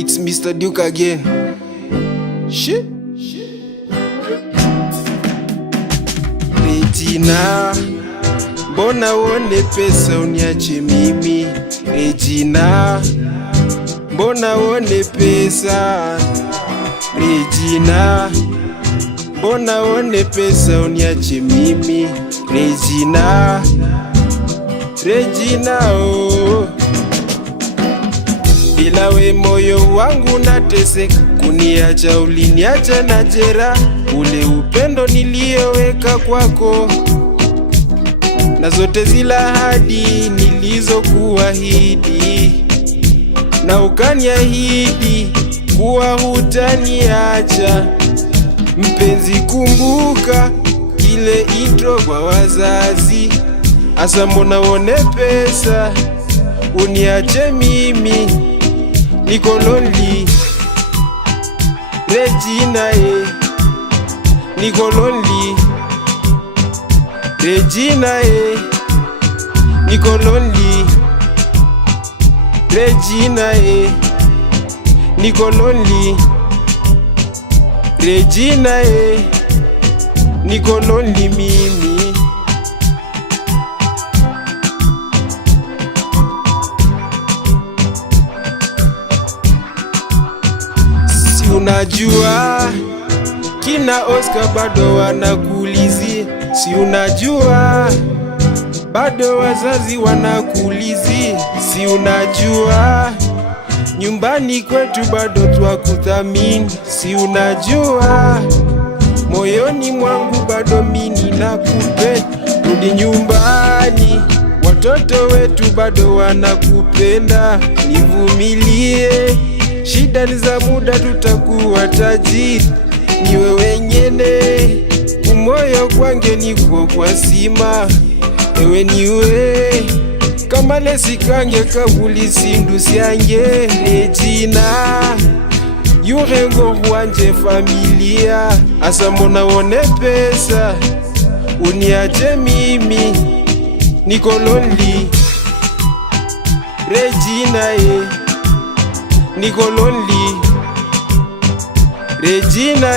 It's Mr. Duke again. Shit. Regina, mbona uone pesa uniache mimi? Regina, mbona uone pesa? Regina, mbona uone pesa uniache mimi? Regina, Regina, oh. Bila we moyo wangu nateseka, kuniacha uliniacha na jera, ule upendo nilioweka kwako, na zote zila ahadi nilizokuahidi, na ukaniahidi kuwa hutaniacha. Mpenzi, kumbuka ile intro kwa wazazi, asa mbona uone pesa uniache mimi? Niko lonely Regina, niko lonely Regina, niko lonely Regina, niko lonely Regina, niko lonely mimi. Unajua kina Oscar bado wanakuulizi, si unajua bado wazazi wanakuulizi, si unajua nyumbani kwetu bado twakuthamini, si unajua moyoni mwangu bado mimi nakupenda. Rudi nyumbani, watoto wetu bado wanakupenda, nivumilie, shida ni za muda, tutakuwa tajiri. Niwe wenyene kumoyo kwange niko kwa sima, ewe niwe kama lesikange kabuli sindu syange. Regina, yurengo wanje familia, asa mbona uone pesa uniache mimi? Niko lonely Regina, niko lonely Regina,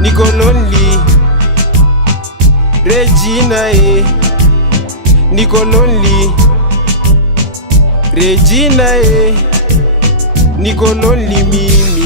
niko lonely Regina, niko lonely Regina, niko lonely mimi.